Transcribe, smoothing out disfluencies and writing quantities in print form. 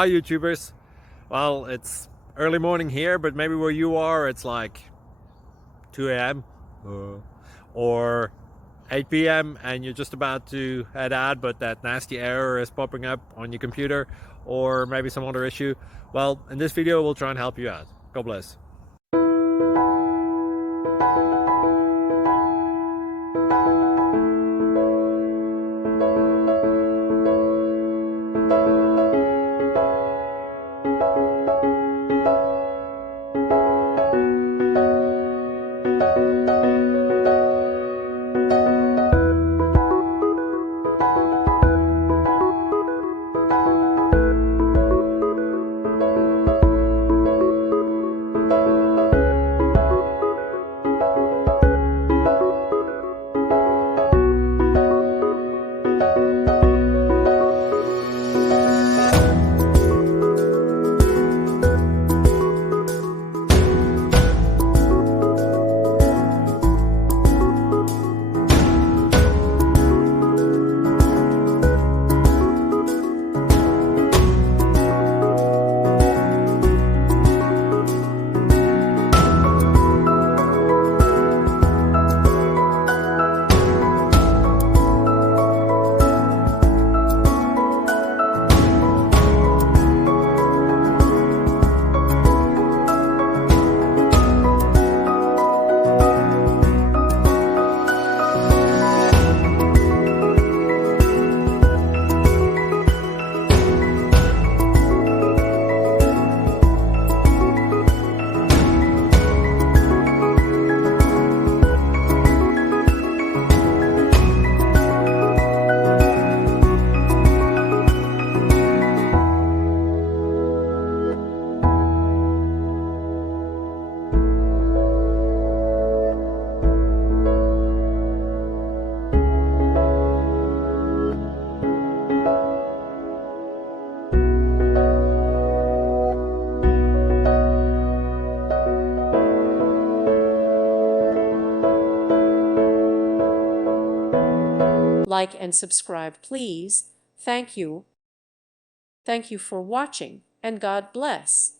Hi YouTubers. Well, it's early morning here, but maybe where you are it's like 2 a.m. or 8 p.m. and you're just about to head out, but that nasty error is popping up on your computer, or maybe some other issue. Well, in this video we'll try and help you out. God bless. Like and subscribe, please. Thank you. Thank you for watching, and God bless.